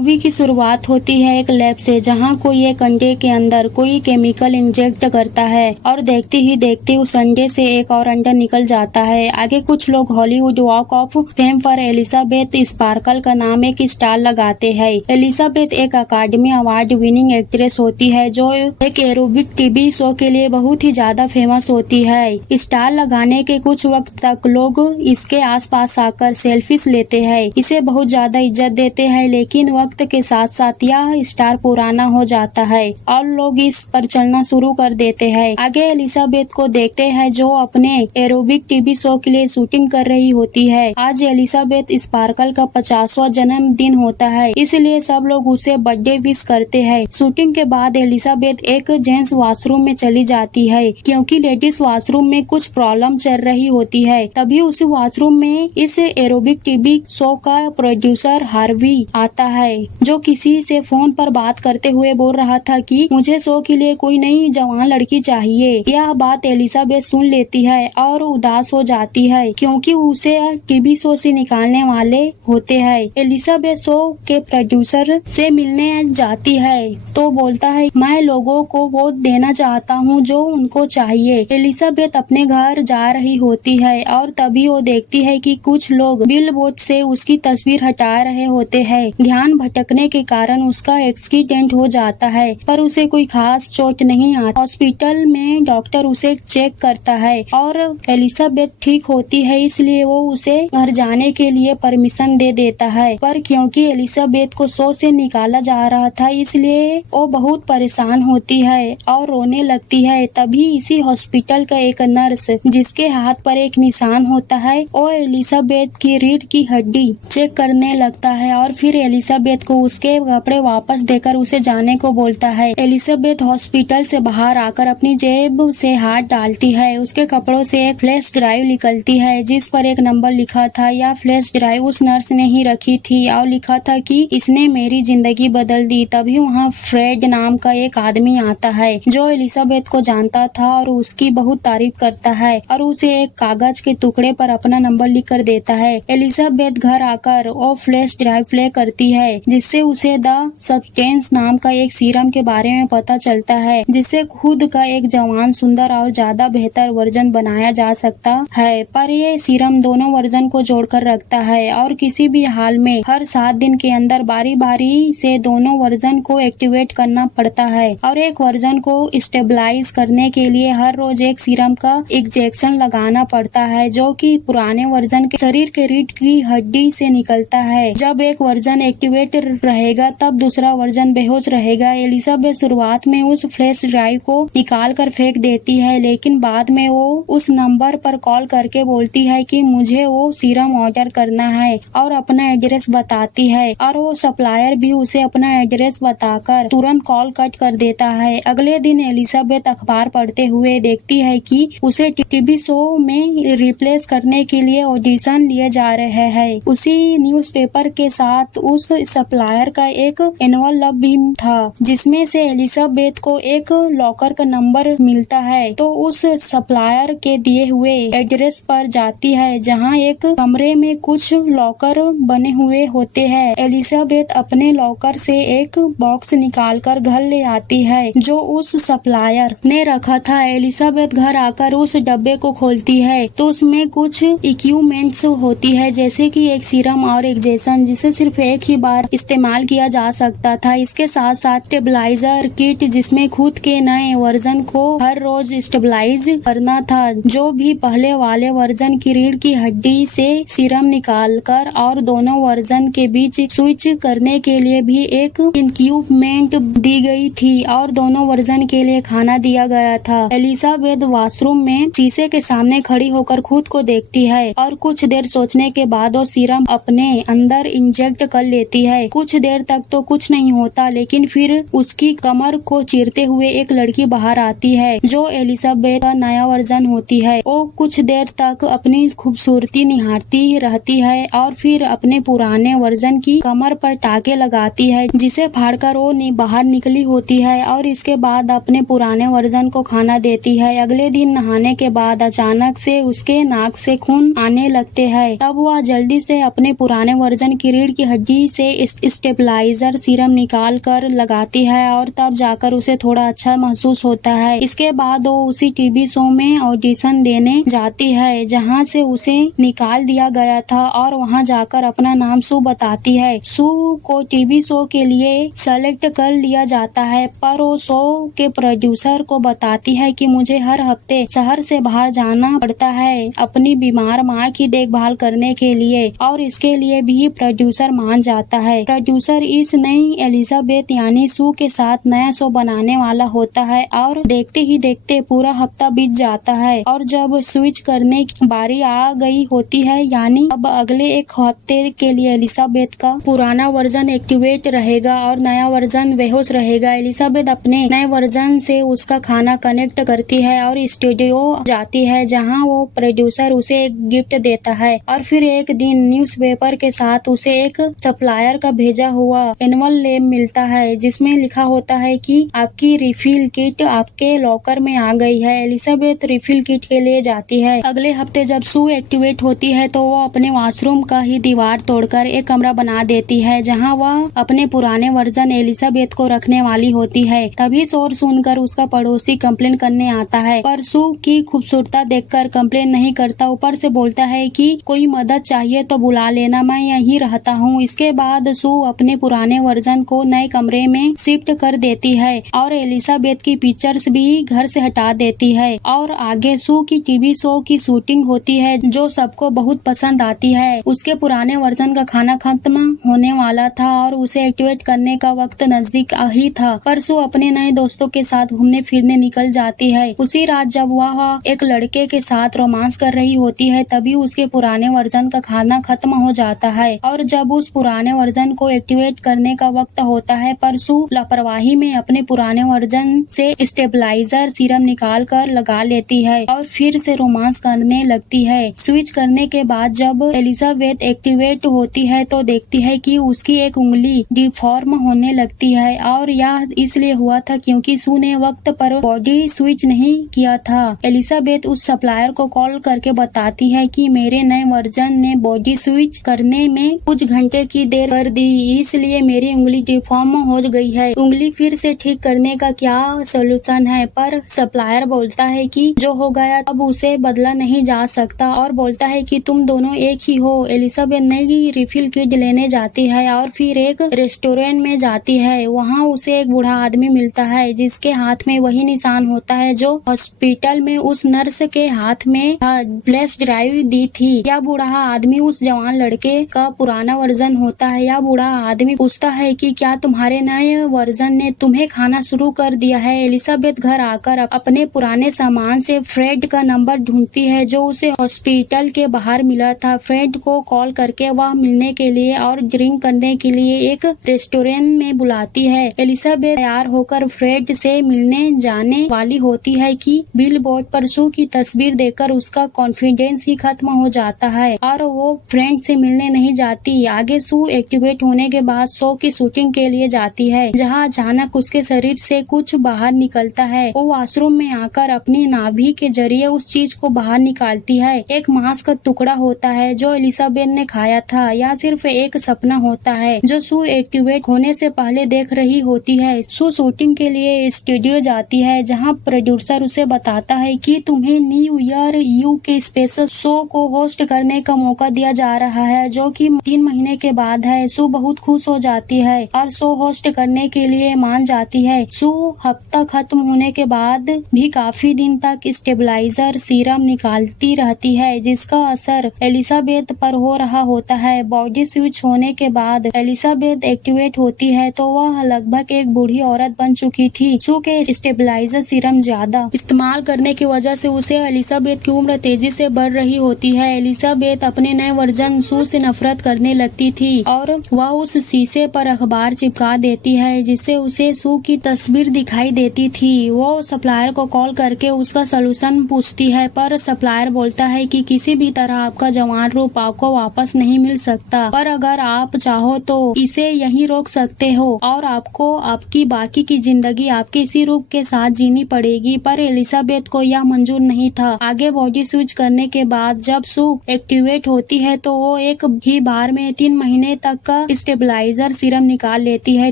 Movie की शुरुआत होती है एक लैब से, जहां कोई एक अंडे के अंदर कोई केमिकल इंजेक्ट करता है और देखते ही देखते उस अंडे से एक और अंडा निकल जाता है। आगे कुछ लोग हॉलीवुड वॉक ऑफ फेम पर एलिजाबेथ स्पार्कल का नाम एक स्टार लगाते हैं। एलिजाबेथ एक अकादमी अवार्ड विनिंग एक्ट्रेस होती है जो एक एरोबिक टीवी शो के लिए बहुत ही ज्यादा फेमस होती है। स्टार लगाने के कुछ वक्त तक लोग इसके आसपास आकर सेल्फीज लेते हैं, इसे बहुत ज्यादा इज्जत देते हैं, लेकिन वक्त के साथ साथ यह स्टार पुराना हो जाता है और लोग इस पर चलना शुरू कर देते हैं। आगे एलिजाबेथ को देखते हैं जो अपने एरोबिक टीवी शो के लिए शूटिंग कर रही होती है। आज एलिजाबेथ स्पार्कल का 50वां जन्मदिन होता है, इसलिए सब लोग उसे बर्थडे विश करते हैं। शूटिंग के बाद एलिजाबेथ एक जेंट्स वॉशरूम में चली जाती है क्योंकि लेडीज वॉशरूम में कुछ प्रॉब्लम चल रही होती है। तभी उसी वॉशरूम में इस एरोबिक टीवी शो का प्रोड्यूसर हार्वी आता है, जो किसी से फोन पर बात करते हुए बोल रहा था कि मुझे शो के लिए कोई नई जवान लड़की चाहिए। यह बात एलिजाबेथ सुन लेती है और उदास हो जाती है क्योंकि उसे टीवी शो से निकालने वाले होते हैं। एलिजाबेथ शो के प्रोड्यूसर से मिलने जाती है तो बोलता है, मैं लोगों को वो देना चाहता हूँ जो उनको चाहिए। एलिजाबेथ अपने घर जा रही होती है और तभी वो देखती है कि कुछ लोग बिलबोर्ड से उसकी तस्वीर हटा रहे होते हैं। ध्यान भटकने के कारण उसका एक्सीडेंट हो जाता है, पर उसे कोई खास चोट नहीं आती। हॉस्पिटल में डॉक्टर उसे चेक करता है और एलिजाबेथ ठीक होती है, इसलिए वो उसे घर जाने के लिए परमिशन दे देता है। पर क्योंकि एलिजाबेथ को शो से निकाला जा रहा था, इसलिए वो बहुत परेशान होती है और रोने लगती है। तभी इसी हॉस्पिटल का एक नर्स, जिसके हाथ पर एक निशान होता है, वो एलिजाबेथ की रीढ़ की हड्डी चेक करने लगता है और फिर एलिजाबेथ को उसके कपड़े वापस देकर उसे जाने को बोलता है। एलिजाबेथ हॉस्पिटल से बाहर आकर अपनी जेब से हाथ डालती है। उसके कपड़ों से एक फ्लैश ड्राइव निकलती है जिस पर एक नंबर लिखा था। यह फ्लैश ड्राइव उस नर्स ने ही रखी थी और लिखा था कि इसने मेरी जिंदगी बदल दी। तभी वहाँ फ्रेड नाम का एक आदमी आता है जो एलिजाबेथ को जानता था और उसकी बहुत तारीफ करता है और उसे एक कागज के टुकड़े पर अपना नंबर लिख कर देता है। एलिजाबेथ घर आकर वो फ्लैश ड्राइव प्ले करती है, जिससे उसे द सब्सटेंस नाम का एक सीरम के बारे में पता चलता है, जिससे खुद का एक जवान, सुंदर और ज्यादा बेहतर वर्जन बनाया जा सकता है। पर ये सीरम दोनों वर्जन को जोड़कर रखता है और किसी भी हाल में हर 7 दिन के अंदर बारी बारी से दोनों वर्जन को एक्टिवेट करना पड़ता है और एक वर्जन को स्टेबलाइज करने के लिए हर रोज एक सीरम का इंजेक्शन लगाना पड़ता है, जो कि पुराने वर्जन के शरीर के रीढ़ की हड्डी से निकलता है। जब एक वर्जन एक्टिवेट रहेगा तब दूसरा वर्जन बेहोश रहेगा। एलिजाबेथ शुरुआत में उस फ्लैश ड्राइव को निकाल कर फेंक देती है, लेकिन बाद में वो उस नंबर पर कॉल करके बोलती है कि मुझे वो सीरम ऑर्डर करना है और अपना एड्रेस बताती है और वो सप्लायर भी उसे अपना एड्रेस बताकर तुरंत कॉल कट कर देता है। अगले दिन एलिजाबेथ अखबार पढ़ते हुए देखती है कि उसे टीवी शो में रिप्लेस करने के लिए ऑडिशन लिए जा रहे हैं। उसी न्यूज़पेपर के साथ उस सप्लायर का एक एनवलप भी था, जिसमें से एलिजाबेथ को एक लॉकर का नंबर मिलता है, तो उस सप्लायर के दिए हुए एड्रेस पर जाती है जहां एक कमरे में कुछ लॉकर बने हुए होते हैं। एलिजाबेथ अपने लॉकर से एक बॉक्स निकालकर घर ले आती है जो उस सप्लायर ने रखा था। एलिजाबेथ घर आकर उस डब्बे को खोलती है तो उसमें कुछ इक्विपमेंट्स होती है, जैसे कि एक सीरम और इंजेक्शन, जिसे सिर्फ एक ही बार इस्तेमाल किया जा सकता था। इसके साथ साथ स्टेबलाइजर किट, जिसमें खुद के नए वर्जन को हर रोज स्टेबलाइज करना था, जो भी पहले वाले वर्जन की रीढ़ की हड्डी से सीरम निकालकर, और दोनों वर्जन के बीच स्विच करने के लिए भी एक इक्विपमेंट दी गई थी और दोनों वर्जन के लिए खाना दिया गया था। एलिजाबेथ वॉशरूम में शीशे के सामने खड़ी होकर खुद को देखती है और कुछ देर सोचने के बाद वो सीरम अपने अंदर इंजेक्ट कर लेती है। कुछ देर तक तो कुछ नहीं होता, लेकिन फिर उसकी कमर को चीरते हुए एक लड़की बाहर आती है जो एलिजाबेथ का नया वर्जन होती है। वो कुछ देर तक अपनी खूबसूरती निहारती रहती है और फिर अपने पुराने वर्जन की कमर पर टाके लगाती है, जिसे फाड़कर वो बाहर निकली होती है और इसके बाद अपने पुराने वर्जन को खाना देती है। अगले दिन नहाने के बाद अचानक से उसके नाक से खून आने लगते हैं। तब वह जल्दी से अपने पुराने वर्जन की रीढ़ की हड्डी से स्टेबलाइजर सीरम निकाल कर लगाती है और तब जाकर उसे थोड़ा अच्छा महसूस होता है। इसके बाद वो उसी टीवी शो में ऑडिशन देने जाती है जहां से उसे निकाल दिया गया था और वहां जाकर अपना नाम सू बताती है। सू को टीवी शो के लिए सेलेक्ट कर लिया जाता है, पर वो शो के प्रोड्यूसर को बताती है कि मुझे हर हफ्ते शहर से बाहर जाना पड़ता है अपनी बीमार माँ की देखभाल करने के लिए, और इसके लिए भी प्रोड्यूसर मान जाता है। प्रोड्यूसर इस नई एलिजाबेथ यानी सू के साथ नया शो बनाने वाला होता है और देखते ही देखते पूरा हफ्ता बीत जाता है और जब स्विच करने की बारी आ गई होती है, यानी अब अगले एक हफ्ते के लिए एलिजाबेथ का पुराना वर्जन एक्टिवेट रहेगा और नया वर्जन बेहोश रहेगा। एलिजाबेथ अपने नए वर्जन से उसका खाना कनेक्ट करती है और स्टूडियो जाती है जहां वो प्रोड्यूसर उसे एक गिफ्ट देता है और फिर एक दिन न्यूज़पेपर के साथ उसे एक सप्लायर का भेजा हुआ एनुअल लेब मिलता है जिसमें लिखा होता है कि आपकी रिफिल किट आपके लॉकर में आ गई है। एलिजाबेथ रिफिल किट के लिए जाती है। अगले हफ्ते जब सू एक्टिवेट होती है तो वो अपने वॉशरूम का ही दीवार तोड़कर एक कमरा बना देती है जहां वह अपने पुराने वर्जन एलिजाबेथ को रखने वाली होती है। तभी शोर सुनकर उसका पड़ोसी कंप्लेन करने आता है, पर सू की खूबसूरता देखकर कंप्लेन नहीं करता, ऊपर से बोलता है कि कोई मदद चाहिए तो बुला लेना, मैं यहीं रहता हूँ। इसके बाद सू अपने पुराने वर्जन को नए कमरे में शिफ्ट कर देती है और एलिजाबेथ की पिक्चर्स भी घर से हटा देती है और आगे सू की टीवी शो की शूटिंग होती है जो सबको बहुत पसंद आती है। उसके पुराने वर्जन का खाना खत्म होने वाला था और उसे एक्टिवेट करने का वक्त नजदीक ही था, पर सू अपने नए दोस्तों के साथ घूमने फिरने निकल जाती है। उसी रात जब वह एक लड़के के साथ रोमांस कर रही होती है तभी उसके पुराने वर्जन का खाना खत्म हो जाता है और जब उस पुराने वर्जन को एक्टिवेट करने का वक्त होता है, पर सू लापरवाही में अपने पुराने वर्जन से स्टेबलाइजर सीरम निकाल कर लगा लेती है और फिर से रोमांस करने लगती है। स्विच करने के बाद जब एलिजाबेथ एक्टिवेट होती है तो देखती है कि उसकी एक उंगली डिफॉर्म होने लगती है और यह इसलिए हुआ था क्योंकि सू ने वक्त पर बॉडी स्विच नहीं किया था। एलिजाबेथ उस सप्लायर को कॉल करके बताती है कि मेरे नए वर्जन ने बॉडी स्विच करने में कुछ घंटे की देर कर दी, इसलिए मेरी उंगली डिफॉर्म हो गई है। उंगली फिर से ठीक करने का क्या सोल्यूशन है? पर सप्लायर बोलता है कि जो हो गया अब उसे बदला नहीं जा सकता और बोलता है कि तुम दोनों एक ही हो। एलिजाबेथ नई रिफिल किट लेने जाती है और फिर एक रेस्टोरेंट में जाती है। वहाँ उसे एक बूढ़ा आदमी मिलता है जिसके हाथ में वही निशान होता है जो हॉस्पिटल में उस नर्स के हाथ में फ्लैश ड्राइव दी थी। यह बूढ़ा आदमी उस जवान लड़के का पुराना वर्जन होता है। यह बूढ़ा आदमी पूछता है कि क्या तुम्हारे नए वर्जन ने तुम्हें खाना शुरू कर दिया है? एलिजाबेथ घर आकर अपने पुराने सामान से फ्रेड का नंबर ढूंढती है जो उसे हॉस्पिटल के बाहर मिला था। फ्रेड को कॉल करके वह मिलने के लिए और ड्रिंक करने के लिए एक रेस्टोरेंट में बुलाती है। एलिजाबेथ तैयार होकर फ्रेड से मिलने जाने वाली होती है कि बिलबोर्ड पर सू की तस्वीर देखकर उसका कॉन्फिडेंस ही खत्म हो जाता है और वो फ्रेंड से मिलने नहीं जाती। आगे सू एक्टिवेट होने के बाद शो की शूटिंग के लिए जाती है जहां अचानक उसके शरीर से कुछ बाहर निकलता है। वो वॉशरूम में आकर अपनी नाभि के जरिए उस चीज को बाहर निकालती है। एक मांस का टुकड़ा होता है जो एलिजाबेथ ने खाया था। यह सिर्फ एक सपना होता है जो सू एक्टिवेट होने से पहले देख रही होती है। सू शूटिंग के लिए स्टूडियो जाती है जहां प्रोड्यूसर उसे बताता है कि तुम्हें न्यू ईयर यू के स्पेशल शो को होस्ट करने का मौका दिया जा रहा है जो कि 3 महीने के बाद है। सू बहुत खुश हो जाती है और शो होस्ट करने के लिए मान जाती है। सू हफ्ता खत्म होने के बाद भी काफी दिन तक स्टेबलाइजर सीरम निकालती रहती है जिसका असर एलिजाबेथ पर हो रहा होता है। बॉडी स्विच होने के बाद एलिजाबेथ एक्टिवेट होती है तो वह लगभग एक बूढ़ी औरत बन चुकी थी। सू के स्टेबलाइजर सीरम ज्यादा इस्तेमाल करने की वजह से उसे एलिजाबेथ की उम्र तेजी से बढ़ रही होती है। एलिजाबेथ अपने नए वर्जन सू से नफरत करने लगती थी और वह उस शीशे पर अखबार चिपका देती है जिससे उसे सू की तस्वीर दिखाई देती थी। वो सप्लायर को कॉल करके उसका सोल्यूशन पूछती है पर सप्लायर बोलता है कि किसी भी तरह आपका जवान रूप आपको वापस नहीं मिल सकता, पर अगर आप चाहो तो इसे यहीं रोक सकते हो और आपको आपकी बाकी की जिंदगी आपके इसी रूप के साथ जीनी पड़ेगी। पर एलिजाबेथ को यह मंजूर नहीं था। आगे बॉडी स्विच करने के बाद जब सू एक्टिवेट होती है तो वो एक ही बार में 3 महीने तक का का स्टेबलाइजर सीरम निकाल लेती है।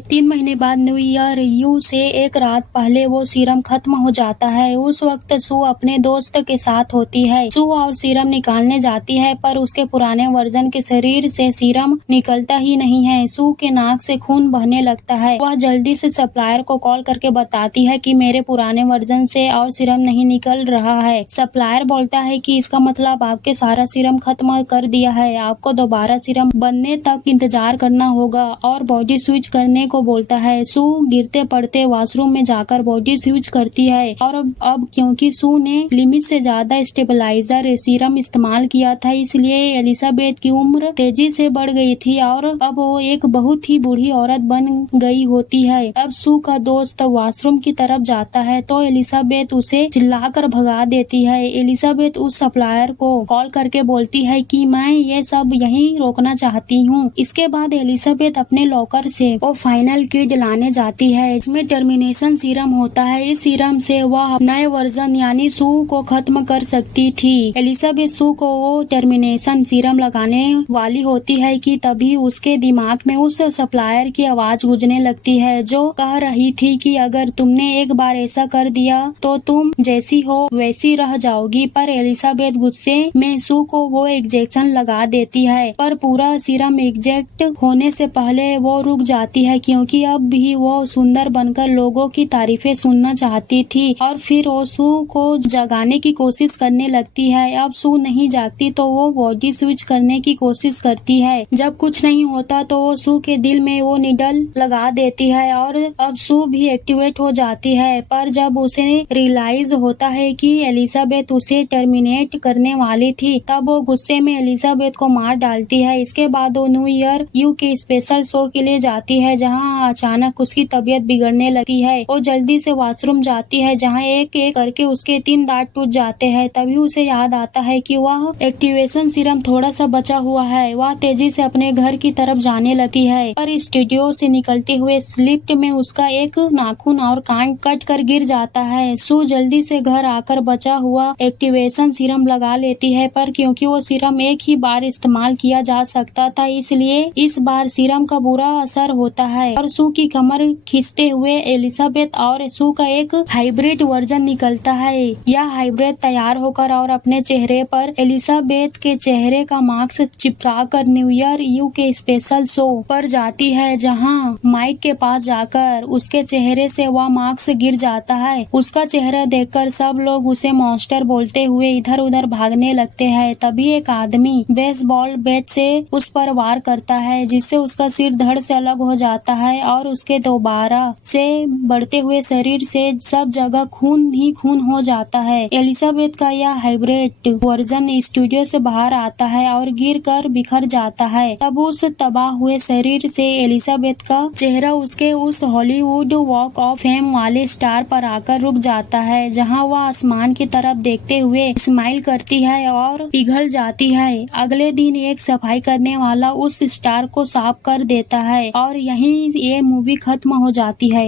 3 महीने बाद न्यू ईयर यू से एक रात पहले वो सीरम खत्म हो जाता है। उस वक्त सू अपने दोस्त के साथ होती है। सू और सीरम निकालने जाती है पर उसके पुराने वर्जन के शरीर से सीरम निकलता ही नहीं है। सू के नाक से खून बहने लगता है। वह जल्दी से सप्लायर को कॉल करके बताती है कि मेरे पुराने वर्जन से और सीरम नहीं निकल रहा है। सप्लायर बोलता है कि इसका मतलब आपके सारा सीरम खत्म कर दिया है, आपको दोबारा सीरम बनने तक इंतजार करना होगा और बॉडी स्विच करने को बोलता है। सू गिरते पड़ते वॉशरूम में जाकर बॉडी स्विच करती है और अब क्योंकि सू ने लिमिट से ज्यादा स्टेबलाइजर सीरम इस्तेमाल किया था, इसलिए एलिजाबेथ की उम्र तेजी से बढ़ गई थी और अब वो एक बहुत ही बूढ़ी औरत बन गई होती है। अब सू का दोस्त वॉशरूम की तरफ जाता है तो एलिजाबेथ उसे चिल्लाकर भगा देती है। एलिजाबेथ उस सप्लायर को कॉल करके बोलती है कि मैं ये सब यहीं रोकना चाहती हूँ। इसके बाद एलिजाबेथ अपने लॉकर से वो फाइनल किट लाने जाती है। इसमें टर्मिनेशन सीरम होता है। इस सीरम से वह नए वर्जन यानी सू को खत्म कर सकती थी। एलिजाबेथ सू को वो टर्मिनेशन सीरम लगाने वाली होती है कि तभी उसके दिमाग में उस सप्लायर की आवाज गूंजने लगती है जो कह रही थी कि अगर तुमने एक बार ऐसा कर दिया तो तुम जैसी हो वैसी रह जाओगी। पर एलिजाबेथ गुस्से में सू को वो इंजेक्शन लगा देती है पर पूरा सीरम इंजेक्ट होने से पहले वो रुक जाती है क्योंकि अब भी वो सुंदर बनकर लोगों की तारीफें सुनना चाहती थी और फिर वो सू को जगाने की कोशिश करने लगती है। अब सू नहीं जागती तो वो बॉडी स्विच करने की कोशिश करती है। जब कुछ नहीं होता तो वो सू के दिल में वो निडल लगा देती है और अब सू भी एक्टिवेट हो जाती है। पर जब उसे रियलाइज होता है कि एलिजाबेथ उसे टर्मिनेट करने वाली थी तब वो गुस्से में एलिजाबेथ को मार डालती है। इसके बाद वो न्यू ईयर यू के स्पेशल शो के लिए जाती है जहाँ अचानक उसकी तबीयत बिगड़ने लगती है। वो जल्दी से वॉशरूम जाती है जहाँ एक एक करके उसके 3 दांत टूट जाते हैं। तभी उसे याद आता है कि वह एक्टिवेशन सीरम थोड़ा सा बचा हुआ है। वह तेजी से अपने घर की तरफ जाने लगती है पर स्टूडियो से निकलते हुए लिफ्ट में उसका एक नाखून और कान कट कर गिर जाता है। सू जल्दी से घर आकर बचा हुआ एक्टिवेशन सीरम लगा लेती है पर क्योंकि वो सीरम एक ही बार इस्तेमाल किया जा सकता था इसलिए इस बार सीरम का बुरा असर होता है और सू की कमर खींचते हुए एलिजाबेथ और सू का एक हाइब्रिड वर्जन निकलता है। यह हाइब्रिड तैयार होकर और अपने चेहरे पर एलिजाबेथ के चेहरे का मास्क चिपका कर न्यू ईयर यू के स्पेशल शो पर जाती है जहां माइक के पास जाकर उसके चेहरे से वह मास्क गिर जाता है। उसका चेहरा देखकर सब लोग उसे मॉन्स्टर बोलते हुए इधर उधर भागने लगते हैं। तभी एक आदमी बेसबॉल बैट से उस पर वार करता है जिससे उसका सिर धड़ से अलग हो जाता है और उसके दोबारा से बढ़ते हुए शरीर से सब जगह खून ही खून हो जाता है। एलिजाबेथ का यह हाइब्रिड वर्जन स्टूडियो से बाहर आता है और गिर कर बिखर जाता है। तब उस तबाह हुए शरीर से एलिजाबेथ का चेहरा उसके उस हॉलीवुड वॉक ऑफ फेम वाले स्टार पर आकर रुक जाता है जहां वह आसमान की तरफ देखते हुए स्माइल करती है और पिघल जाती है। अगले दिन एक सफाई करने वाला उस स्टार को साफ कर देता है और यहीं ये मूवी खत्म हो जाती है।